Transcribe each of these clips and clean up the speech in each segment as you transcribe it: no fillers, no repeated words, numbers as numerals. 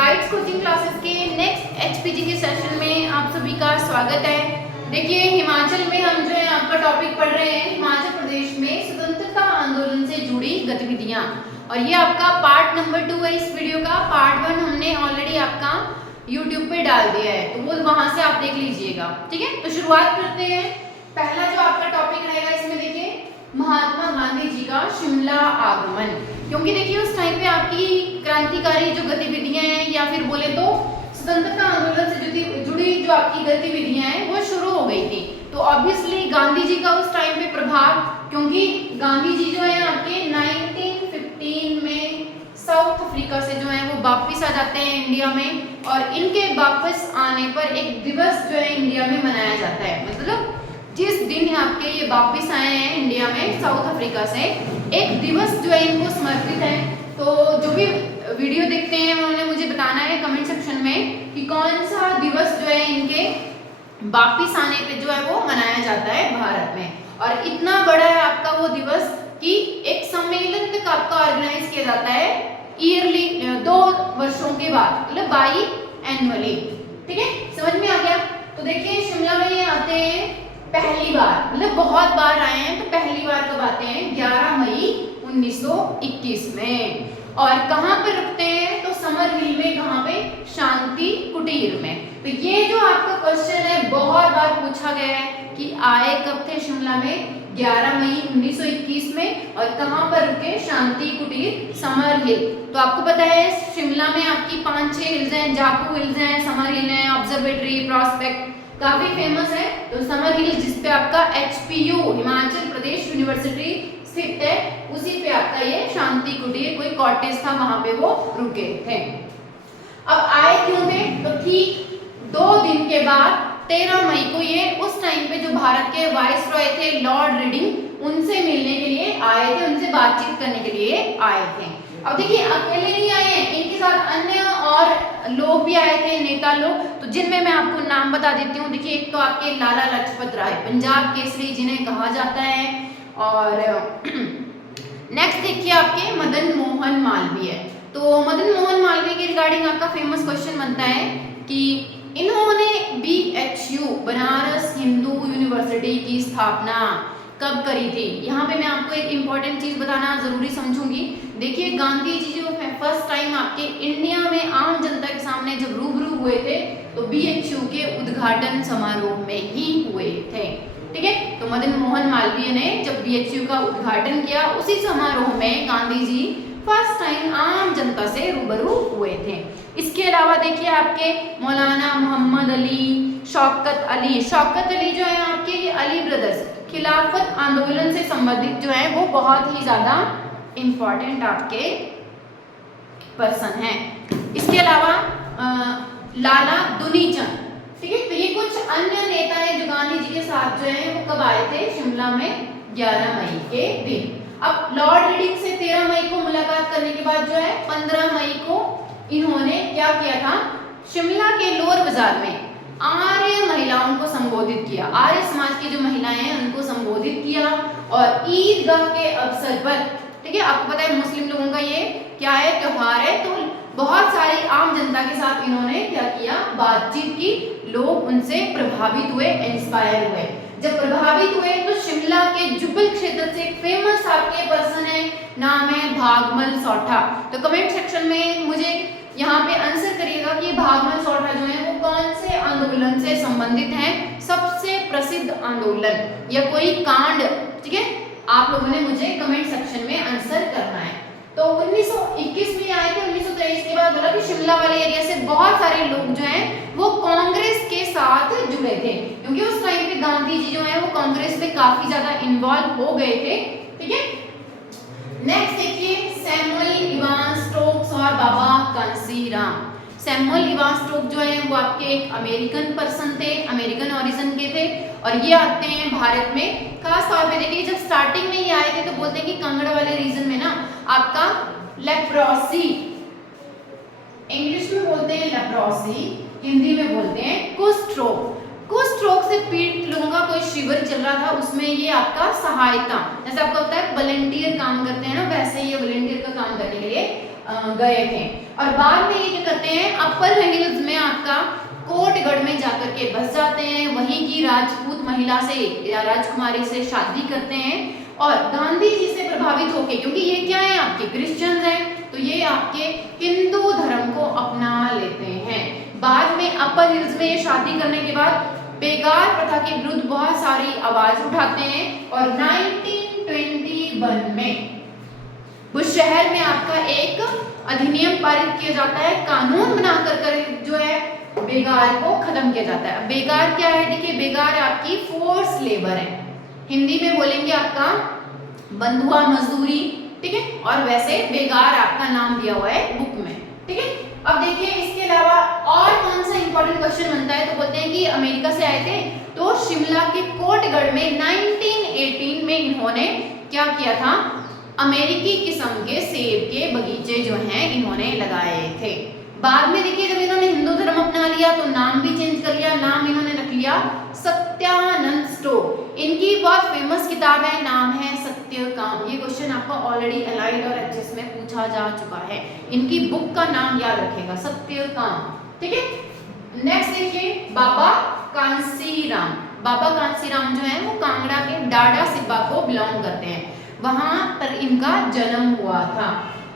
Guides coaching classes के next HPG के session में आप सभी का स्वागत है। देखिए हिमाचल में हम जो है आपका टॉपिक पढ़ रहे हैं हिमाचल प्रदेश में स्वतंत्रता आंदोलन से जुड़ी गतिविधियां, और ये आपका पार्ट नंबर 2 है। इस वीडियो का पार्ट 1 हमने ऑलरेडी आपका यूट्यूब पे डाल दिया है, तो वो वहां से आप देख लीजिएगा। ठीक है, तो शुरुआत करते हैं। पहला जो आपका टॉपिक रहेगा इसमें देखिए महात्मा गांधी जी का शिमला आगमन, क्योंकि देखिए उस टाइम पे आपकी क्रांतिकारी जो गतिविधियां हैं या फिर बोले तो स्वतंत्रता आंदोलन से जुड़ी जो आपकी गतिविधियां हैं वो शुरू हो गई थी। तो ऑब्वियसली गांधी जी का उस टाइम पे प्रभाव, क्योंकि गांधी जी जो है आपके 1915 में साउथ अफ्रीका से जो है वो वापस आ जाते हैं इंडिया में, और इनके वापस आने पर एक दिवस जो है इंडिया में मनाया जाता है। मतलब जिस दिन आपके ये वापस आए हैं इंडिया में साउथ अफ्रीका से, एक दिवस जो है इनको समर्पित है। तो जो भी वीडियो देखते हैं उन्होंने मुझे बताना है कमेंट सेक्शन में कि कौन सा दिवस जो है इनके वापस आने पे जो है वो मनाया जाता है भारत में। और इतना बड़ा है आपका वो दिवस कि एक सम्मेलन तक आपका ऑर्गेनाइज किया जाता है ईयरली, 2 वर्षों के बाद, मतलब बाई एनुअली। ठीक है, समझ में आ गया। तो देखिए शिमला में ये आते हैं पहली बार, मतलब बहुत बार आए हैं, तो पहली बार कब आते हैं 11 मई 1921 में। और कहाँ पर रुकते हैं तो समर हिल में, कहाँ पे, शांति कुटीर में। तो ये जो आपका क्वेश्चन है बहुत बार पूछा गया है कि आए कब थे शिमला में 11 मई 1921 में, और कहाँ पर रुके, शांति कुटीर समर हिल। तो आपको पता है शिमला में आपकी 5-6 हिल्स हैं, जाकू हिल्स हैं, समर हिल है, ऑब्जर्वेटरी, प्रॉस्पेक्ट, काफी फेमस है। तो समर हिल जिसपे आपका एचपीयू हिमाचल प्रदेश यूनिवर्सिटी स्थित है, उसी पे आपका ये शांति कुटीर कोई कॉटेज था, वहां पे वो रुके थे। अब आए क्यों थे, तो ठीक 2 दिन के बाद 13 मई को ये उस टाइम पे जो भारत के वाइसरॉय थे लॉर्ड रीडिंग, उनसे मिलने के लिए आए थे, उनसे बातचीत करने के लिए आए थे। अब देखिए अकेले नहीं आए हैं, इनके साथ अन्य और लोग भी आए थे, नेता लोग, तो जिनमें मैं आपको नाम बता देती हूँ। देखिए एक तो आपके लाला लाजपत राय, पंजाब केसरी जिन्हें कहा जाता है, और नेक्स्ट देखिए आपके मदन मोहन मालवीय। तो मदन मोहन मालवीय के रिगार्डिंग आपका फेमस क्वेश्चन बनता है कि इन्होंने BHU बनारस हिंदू यूनिवर्सिटी की स्थापना कब करी थी। यहाँ पे मैं आपको एक इम्पॉर्टेंट चीज बताना जरूरी समझूंगी। देखिए गांधी जी जो फर्स्ट टाइम आपके इंडिया में आम जनता के सामने जब रूबरू हुए थे तो BHU के उद्घाटन समारोह में ही हुए थे। ठीक है, तो मदन मोहन मालवीय ने जब BHU का उद्घाटन किया, उसी समारोह में गांधी जी फर्स्ट टाइम आम जनता से रूबरू हुए थे। इसके अलावा देखिए आपके मौलाना मोहम्मद अली, शौकत अली जो है आपके ये अली ब्रदर्स, खिलाफत आंदोलन से संबंधित जो है वो बहुत ही ज्यादा इंपॉर्टेंट आपके पर्सन हैं। इसके अलावा लाला दुनी चंद, ठीक है, तो ये कुछ अन्य नेता हैं जो गांधी जी के साथ जो है वो कब आए थे शिमला में 11 मई के दिन। अब लॉर्ड रीडिंग से 13 मई को मुलाकात करने के बाद जो है 15 मई को इन्होंने क्या किया था, शिमला के लोअर बाजार में आर्य महिलाओं को संबोधित किया, आर्य समाज की जो महिलाएं हैं उनको संबोधित किया, और ईदगाह के अवसर पर, ठीक है, आपको पता है मुस्लिम लोगों का ये क्या है, त्योहार है, तो बहुत सारी आम जनता के साथ इन्होंने क्या किया, बातचीत की, लोग उनसे प्रभावित हुए, इंस्पायर हुए। जब प्रभावित हुए तो शिमला के जुब्बल क्षेत्र से एक फेमस आपके पर्सन है, नाम है भागमल सौठा। तो कमेंट सेक्शन में मुझे यहाँ पे आंसर करिएगा कि भागमल सौठा जो है वो कौन से आंदोलन से संबंधित है, सबसे प्रसिद्ध आंदोलन या कोई कांड। ठीक है, आप लोगों ने मुझे कमेंट सेक्शन में आंसर करना है। तो 1921 में आए थे। 1923 के बाद बोला कि शिमला वाले एरिया से बहुत सारे लोग जो हैं वो कांग्रेस के साथ जुड़े थे, क्योंकि उस टाइम पे गांधी जी जो है वो कांग्रेस में काफी ज्यादा इन्वॉल्व हो गए थे। ठीक है, नेक्स्ट देखिए सैमुअल इवान स्टोक्स और बाबा कांसीराम। सैमुअल इवान स्टोक जो है वो आपके एक अमेरिकन पर्सन थे, अमेरिकन ओरिजिन के थे, और ये आते हैं भारत में। खास तौर पे देखिए जब स्टार्टिंग में ये आए थे तो बोलते हैं कि कांगड़ा वाले रीजन में ना आपका लेप्रोसी, इंग्लिश में बोलते हैं लेप्रोसी, हिंदी में बोलते हैं कुष्ठ रोग। कुष्ठ रोग से पीड़ित लोगों का कोई शिविर चल रहा था, उसमें ये आपका सहायता, जैसे आपको पता है वॉलंटियर काम करते हैं ना, वैसे ये वॉलंटियर का काम करने के लिए गए थे। और बाद में ये क्या करते हैं, अपर हिल्स में आपका कोटगढ़ में जाकर के बस जाते हैं, वहीं की राजपूत महिला से या राजकुमारी से शादी करते हैं और गांधी जी से प्रभावित होके, क्योंकि ये क्या है आपके क्रिश्चियंस हैं, तो ये आपके हिंदू धर्म को अपना लेते हैं। बाद में अपर हिल्स में ये शादी करने के बाद बेगार प्रथा के विरुद्ध बहुत सारी आवाज उठाते हैं और 1921 में बुशहर में आपका एक अधिनियम पारित किया जाता है, कानून बनाकर जो है बेगार को खत्म किया जाता है। बेगार क्या है, देखिए बेगार आपकी फोर्स लेबर है, हिंदी में बोलेंगे आपका बंधुआ मजदूरी, ठीक है। और वैसे बेगार आपका नाम दिया हुआ है बुक में, ठीक है। अब देखिए इसके अलावा और कौन सा इंपॉर्टेंट क्वेश्चन बनता है, तो बोलते हैं कि अमेरिका से आए थे तो शिमला के कोटगढ़ में 1918 में इन्होंने क्या किया था, अमेरिकी किस्म के सेब के बगीचे जो हैं इन्होंने लगाए थे। बाद में देखिए जब इन्होंने हिंदू धर्म अपना लिया तो नाम भी चेंज कर लिया, नाम इन्होंने रख लिया सत्यानंद स्टोर। इनकी बहुत फेमस किताब है, नाम है सत्यकाम। ये क्वेश्चन आपका ऑलरेडी एलाइड और एचएस में पूछा जा चुका है, इनकी बुक का नाम याद रखेगा सत्यकाम, ठीक है। नेक्स्ट देखिए बाबा कांसीराम। बाबा कांसीराम जो है वो कांगड़ा के डाडा सिब्बा को बिलोंग करते हैं, वहां पर इनका जन्म हुआ था।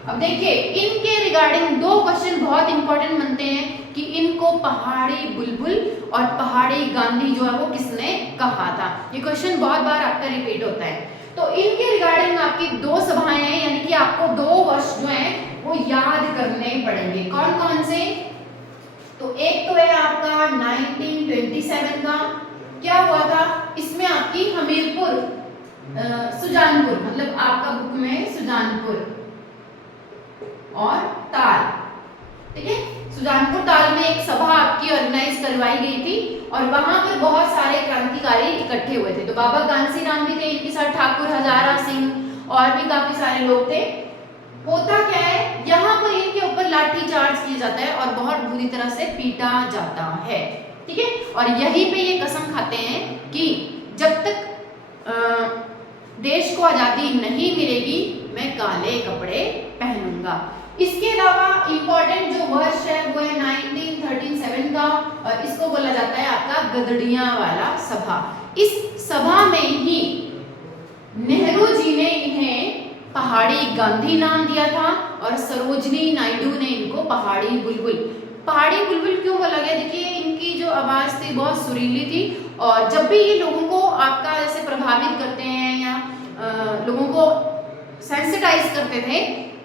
अब देखिए इनके रिगार्डिंग दो क्वेश्चन बहुत इंपॉर्टेंट बनते हैं कि इनको पहाड़ी बुलबुल और पहाड़ी गांधी जो है वो किसने कहा था। ये क्वेश्चन बहुत बार आपका रिपीट होता है। तो इनके रिगार्डिंग आपकी दो सभाएं हैं, यानी कि आपको 2 वर्ष जो है वो याद करने पड़ेंगे। कौन कौन से, तो एक तो है आपका 1927 का, क्या हुआ था इसमें आपकी हमीरपुर सुजानपुर, मतलब आपका बुक में सुजानपुर और ताल, ठीक है। सुजानपुर ताल में एक सभा आपकी ऑर्गेनाइज करवाई गई थी और वहां पर बहुत सारे क्रांतिकारी इकट्ठे हुए थे। तो बाबा कांसीराम भी थे, इनके साथ ठाकुर हजारा सिंह और भी काफी सारे लोग थे। होता क्या है, यहाँ पर इनके ऊपर लाठी चार्ज किया जाता है और बहुत बुरी तरह से पीटा जाता है, ठीक है। और यहीं पे ये कसम खाते हैं कि जब तक देश को आजादी नहीं मिलेगी मैं काले कपड़े पहनूंगा। इसके अलावा इंपॉर्टेंट जो वर्ष है वो है 1937 का और इसको बोला जाता है आपका गदड़िया वाला सभा। इस सभा में ही नेहरू जी ने इन्हें पहाड़ी गांधी नाम दिया था और सरोजनी नायडू ने इनको पहाड़ी बुलबुल। पहाड़ी बुलबुल क्यों बोला गया, देखिए इनकी जो आवाज थी बहुत सुरीली थी और जब भी ये लोगों को आपका जैसे प्रभावित करते हैं या लोगों को सेंसिटाइज करते थे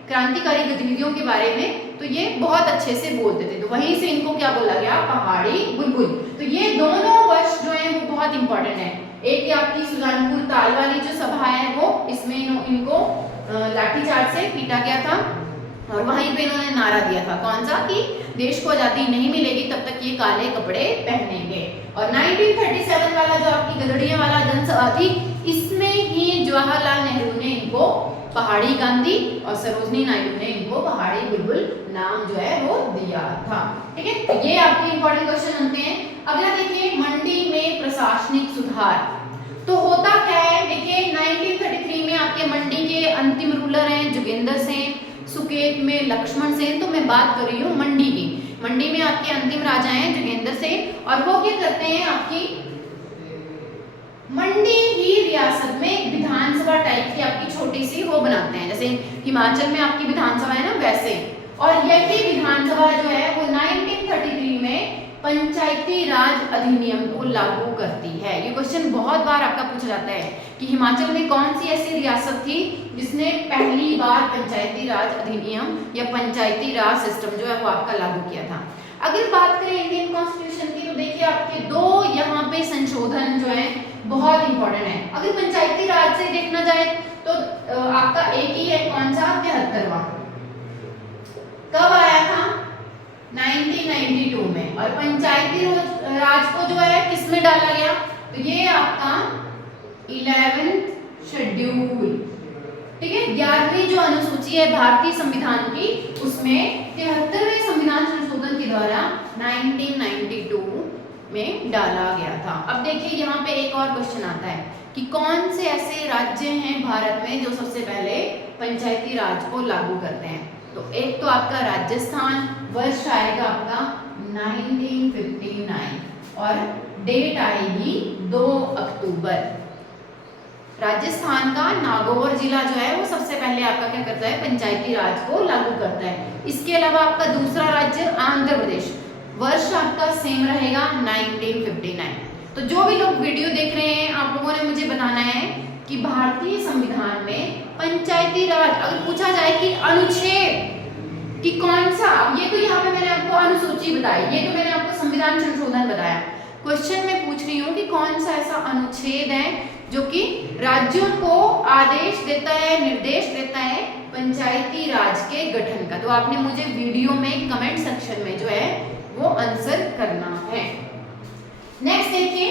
क्रांतिकारी गतिविधियों के बारे में, तो ये बहुत अच्छे से बोलते थे, तो वहीं से इनको क्या बोला गया, पहाड़ी बुलबुल। तो ये दोनों वर्ष जो है वो बहुत इंपॉर्टेंट है। एक आपकी सुजानपुर ताल वाली जो सभा है वो, इसमें इनको लाठीचार्ज से पीटा गया था और वहीं पे इन्होंने नारा दिया था, कौन सा, कि देश को आजादी नहीं मिलेगी तब तक ये काले कपड़े पहनेंगे। और 1937 वाला जो आपकी गदड़िया वाला जनसभा थी, इसमें ही जवाहरलाल नेहरू ने इनको पहाड़ी गांधी और सरोजनी नायडू ने इनको पहाड़ी बुलबुल नाम जो है वो दिया था, ठीक है। तो ये आपके इंपॉर्टेंट क्वेश्चन बनते हैं। अगला देखिए मंडी में प्रशासनिक सुधार। तो होता क्या है, देखिए 1933 में आपके मंडी के अंतिम रूलर हैं जोगेंद्र सेन, सुकेत में लक्ष्मण सेन। तो मैं बात कर रही हूँ मंडी की। मंडी में आपके अंतिम राजा हैं जोगेंद्र सेन और वो क्या करते हैं, आपकी मंडी ही रियासत में विधानसभा टाइप की आपकी छोटी सी वो बनाते हैं, जैसे हिमाचल में आपकी विधानसभा है ना वैसे। और यही विधानसभा जो है वो 1933 में पंचायती राज अधिनियम को लागू करती है। ये क्वेश्चन बहुत बार आपका पूछा जाता है कि हिमाचल में कौन सी ऐसी रियासत थी जिसने पहली बार पंचायती राज अधिनियम या पंचायती राज सिस्टम जो है वो आपका लागू किया था। अगर बात करें इंडियन कॉन्स्टिट्यूशन की, तो देखिए आपके 2 यहाँ पे संशोधन जो है बहुत इंपॉर्टेंट है। अगर पंचायती राज से देखना जाए तो आपका एक ही है, कौन सा, 73वां। कब आया था, 1992 में। और पंचायती राज को जो है किस में डाला गया, तो ये आपका 11th शेड्यूल, ठीक है। 11वीं जो अनुसूची है भारतीय संविधान की, उसमें 73वें संविधान संशोधन के द्वारा 1992 में डाला गया था। अब देखिए यहाँ पे एक और क्वेश्चन आता है कि कौन से ऐसे राज्य हैं भारत में जो सबसे पहले पंचायती राज को लागू करते हैं। तो एक तो आपका राजस्थान, वर्ष आएगा आपका 1959 और डेट आएगी 2 अक्टूबर। राजस्थान का नागौर जिला जो है वो सबसे पहले आपका क्या करता है, पंचायती राज को लागू करता है। इसके अलावा आपका दूसरा राज्य आंध्र प्रदेश, वर्ष आपका सेम रहेगा 1959। तो जो भी लोग वीडियो देख रहे हैं, आप लोगों ने मुझे बताना है कि भारतीय संविधान में पंचायती राज अगर पूछा जाए कि अनुच्छेद कि कौन सा, ये तो यहाँ पे मैंने आपको अनुसूची बताई, ये तो मैंने आपको संविधान संशोधन बताया। क्वेश्चन में पूछ रही हूँ कि कौन सा ऐसा अनुच्छेद है जो कि राज्यों को आदेश देता है, निर्देश देता है पंचायती राज के गठन का। तो आपने मुझे वीडियो में कमेंट सेक्शन में जो है वो आंसर करना है। नेक्स्ट देखिए,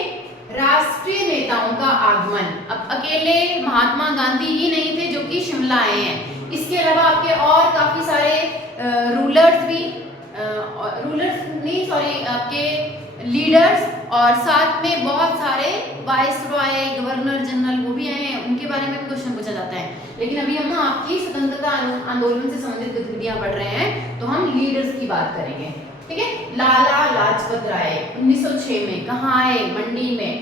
राष्ट्रीय नेताओं का आगमन। अब अकेले महात्मा गांधी ही नहीं थे जो कि शिमला आए हैं, इसके अलावा आपके और काफी सारे रूलर्स भी, आपके लीडर्स, और साथ में बहुत सारे वाइसरॉय, गवर्नर जनरल वो भी आए हैं, उनके बारे में भी क्वेश्चन पूछा जाता है। लेकिन अभी हम आपकी स्वतंत्रता आंदोलन से संबंधित गतिविधियां पढ़ रहे हैं, तो हम लीडर्स की बात करेंगे। ठीक है, लाला लाजपत राय 1906 में कहाँ आए, मंडी में।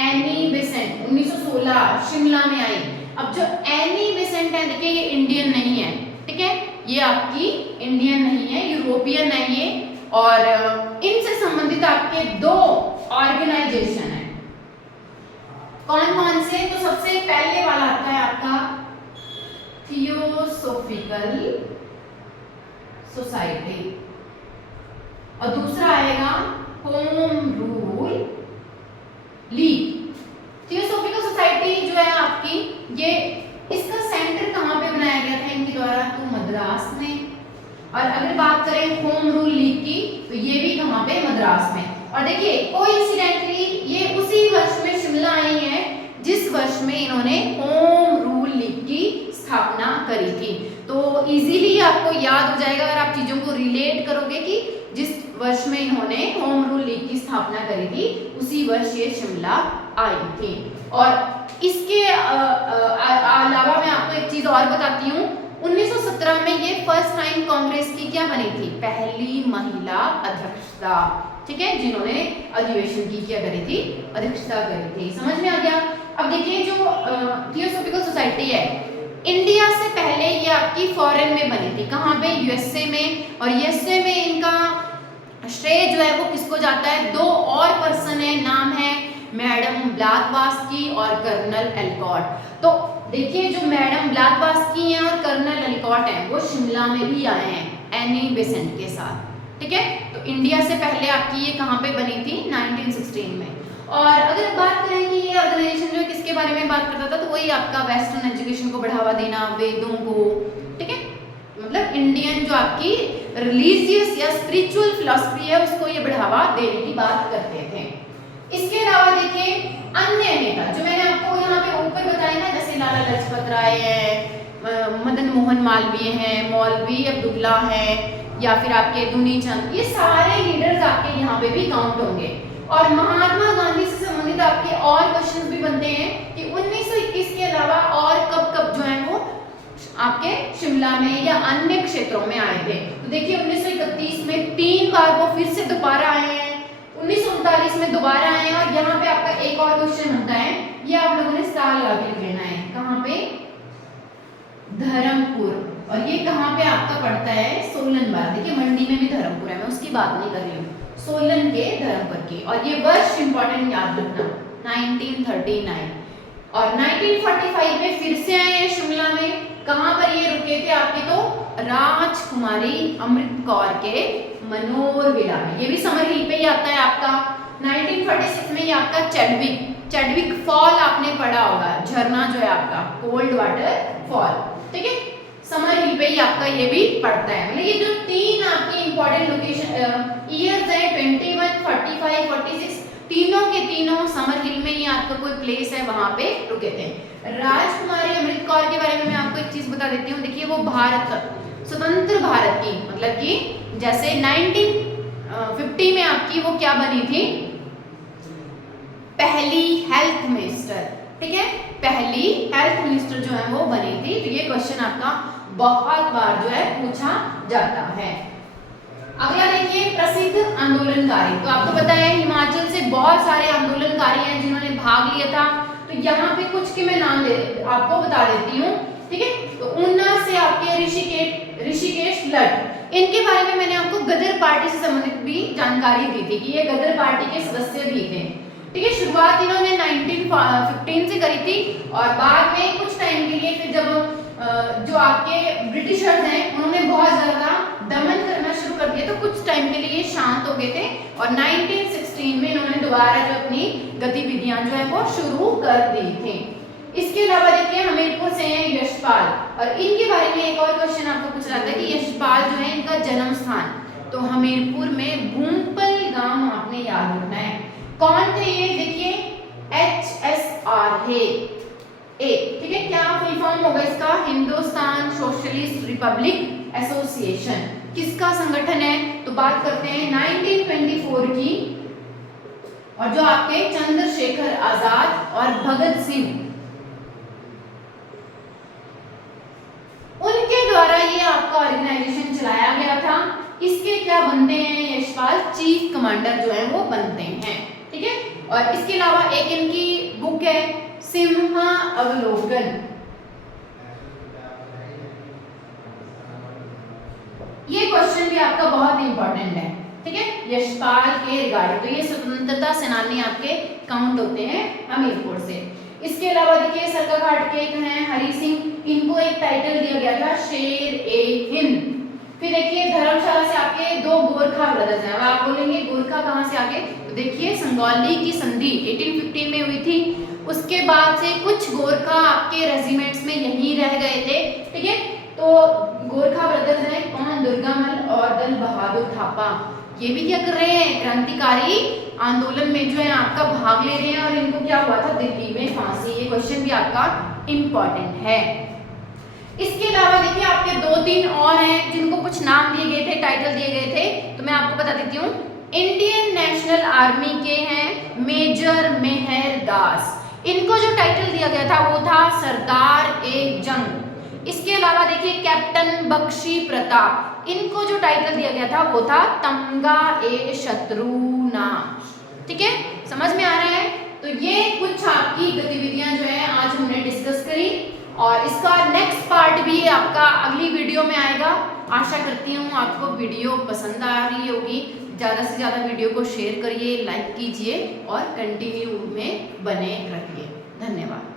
एनी बेसेंट 1916 शिमला में आई। अब जो एनी बेसेंट है, देखिए ये इंडियन नहीं है, ठीक है, ये आपकी इंडियन नहीं है, यूरोपियन है ये, और इनसे संबंधित आपके 2 ऑर्गेनाइजेशन है। कौन कौन से, तो सबसे पहले वाला आता है आपका थियोसोफिकल सोसाइटी, और दूसरा आएगा home rule league. Theosophical society जो है आपकी, ये इसका सेंटर कहाँ पे बनाया गया था इनके द्वारा, तो मद्रास में। और अगर बात करें होम रूल लीग की, तो ये भी कहाँ पे, मद्रास में। और देखिए कोइंसिडेंटली ये उसी वर्ष में शिमला आई है जिस वर्ष में इन्होंने होम रूल लीग की स्थापना करी थी। तो इजीली आपको याद हो जाएगा अगर आप चीजों को रिलेट करोगे कि जिस वर्ष में इन्होंने होम रूल लीग की स्थापना करी थी उसी वर्ष ये शिमला आई थी। और इसके अलावा मैं आपको एक चीज और बताती हूँ, 1917 में ये फर्स्ट टाइम कांग्रेस की क्या बनी थी, पहली महिला अध्यक्षता। ठीक है, जिन्होंने अधिवेशन की क्या करी थी, अध्यक्षता करी थी। समझ में आ गया। अब देखिए जो थियोसोफिकल सोसाइटी है, इंडिया से पहले ये आपकी फॉरेन में बनी थी, कहाँ पे, यूएसए में। और यूएसए में इनका श्रेय जो है वो किसको जाता है, 2 और पर्सन है, नाम है मैडम ब्लैकवास्की और कर्नल एल्कॉट। तो देखिए जो मैडम ब्लैकवास्की हैं और कर्नल एल्कॉट हैं वो शिमला में भी आए हैं एनी बेसेंट के साथ। ठीक है, तो इंडिया से पहले आपकी ये कहाँ पे बनी थी, 1916 में। और अगर बात करें कि ये ऑर्गेनाइजेशन जो है किसके बारे में बात करता था, तो वही आपका वेस्टर्न एजुकेशन को बढ़ावा देना, वेदों को, ठीक है, मतलब इंडियन जो आपकी रिलीजियस या स्पिरिचुअल फिलॉसफी है उसको ये बढ़ावा देने की बात करते थे। इसके अलावा देखिए अन्य नेता जो मैंने आपको यहाँ पे ऊपर बताया ना, जैसे लाला लाजपत राय है, मदन मोहन मालवीय हैं, मौलवी अब्दुल्ला है, या फिर आपके दुनी चंद, ये सारे लीडर्स आपके यहाँ पे भी काउंट होंगे। और महात्मा गांधी से संबंधित आपके और क्वेश्चन भी बनते हैं कि 1921 के अलावा और कब कब जो है वो आपके शिमला में या अन्य क्षेत्रों में आए थे। तो देखिए 1931 में 3 बार वो फिर से दोबारा आए हैं, 1939 में दोबारा आए हैं। और यहाँ पे आपका एक और क्वेश्चन होता है, ये आप लोगों ने साल लगा के लिख लेना है, कहाँ पे, धर्मपुर। और ये कहाँ पे आपका पड़ता है, सोलन बार। देखिए मंडी में भी धर्मपुर है, मैं उसकी बात नहीं कर रही हूँ, सोलन के धर्मपुर की। और ये वर्ष इंपॉर्टेंट याद रखना, 1939। और 1945 में फिर से आए हैं शिमला में। कहाँ पर ये रुके थे आपके, तो राजकुमारी अमृत कौर के मनोर विला में, ये भी समर हिल पे ही आता है आपका। 1946 में ये आपका चैडविक फॉल आपने पढ़ा होगा, झरना जो है आपका, कोल्ड वाटर फॉल, ठीक है, समर हिल पे ही आपका ये भी पड़ता है। मतलब ये जो 3 आपकी इंपॉर्टेंट लोकेशन ईयर्स है 21, 45, 46, तीनों के तीनों समर हिल में ही आपका कोई प्लेस है वहां पे रुके थे। राजकुमारी अमृत कौर के बारे में मैं आपको एक चीज बता देती हूँ। देखिए वो स्वतंत्र भारत की, मतलब कि जैसे 1950 में आपकी वो क्या बनी थी, पहली हेल्थ मिनिस्टर, ठीक है, पहली हेल्थ मिनिस्टर जो है वो बनी थी। तो ये क्वेश्चन आपका बहुत बार जो है पूछा जाता है। अगला देखिए प्रसिद्ध आंदोलनकारी। तो आपको पता है हिमाचल से बहुत सारे आंदोलनकारी हैं जिन्होंने भाग लिया था। तो यहाँ पे कुछ के मैं नाम आपको बता देती हूँ, ठीक है। तो ऊना से आपके ऋषिकेश लट, इनके बारे में मैंने आपको गदर पार्टी से संबंधित भी जानकारी दी थी कि ये गदर पार्टी के सदस्य भी थे, ठीक है। शुरुआत इन्होंने 1915 से करी थी और बाद में कुछ टाइम के लिए फिर जब जो आपके ब्रिटिशर्स हैं उन्होंने बहुत ज्यादा दमन करना शुरू कर दिया तो कुछ टाइम के लिए शांत हो गए थे और 1916 में इन्होंने दोबारा जो अपनी गतिविधियां जो है वो शुरू कर दी थी। इसके अलावा देखिए हमीरपुर से हैं यशपाल, और इनके बारे में एक और क्वेश्चन आपको पूछा जाता है कि यशपाल जो है इनका जन्म स्थान, तो हमीरपुर में भूमपल गांव आपने याद रखना है। कौन थे ये? देखिए HSR है ए, ठीक है। क्या फुल फॉर्म होगा इसका? Hindustan socialist Republic association. किसका संगठन है? तो बात करते हैं 1924 की, और जो आपके चंद्रशेखर आजाद और भगत सिंह उनके द्वारा ये आपका ऑर्गेनाइजेशन चलाया गया था। इसके क्या बनते हैं? यशपाल चीफ कमांडर जो है वो बनते हैं, ठीक है। और इसके अलावा एक इनकी बुक है सिम्हा अवलोकन। ये क्वेश्चन भी आपका बहुत इंपॉर्टेंट है, ठीक है, यशपाल के रिगार्डिंग। तो ये स्वतंत्रता सेनानी आपके काउंट होते हैं हमीरपुर से। इसके अलावा देखिए सरकाघाट के एक हैं हरि सिंह, इनको एक टाइटल दिया गया था शेर ए हिंद। फिर देखिए धर्मशाला से आपके दो गोरखा ब्रदर्स हैं। अब आप बोलेंगे गोरखा कहाँ से आगे? तो देखिए संगौली की संधि 1815 में हुई थी, उसके बाद से कुछ गोरखा आपके रेजिमेंट्स में यहीं रह गए थे, ठीक है। तो गोरखा ब्रदर्स हैं कौन? दुर्गामल और दल बहादुर थापा। ये भी क्या कर रहे हैं? क्रांतिकारी आंदोलन में जो है आपका भाग ले रहे हैं, और इनको क्या हुआ था? दिल्ली में फांसी। ये क्वेश्चन भी आपका इंपॉर्टेंट है। इसके अलावा देखिए आपके 2-3 और हैं जिनको कुछ नाम दिए गए थे, टाइटल दिए गए थे, तो मैं आपको बता देती हूँ। इंडियन नेशनल आर्मी के हैं मेजर मेहर दास, इनको जो टाइटल दिया गया था वो था सरदार ए जंग। इसके अलावा देखिए कैप्टन बख्शी प्रताप, इनको जो टाइटल दिया गया था वो था तमगा ए शत्रुना, ठीक है। समझ में आ रहा है? तो ये कुछ आपकी गतिविधियां जो है आज हमने डिस्कस करी, और इसका नेक्स्ट पार्ट भी आपका अगली वीडियो में आएगा। आशा करती हूँ आपको वीडियो पसंद आ रही होगी। ज़्यादा से ज़्यादा वीडियो को शेयर करिए, लाइक कीजिए और कंटिन्यू में बने रहिए। धन्यवाद।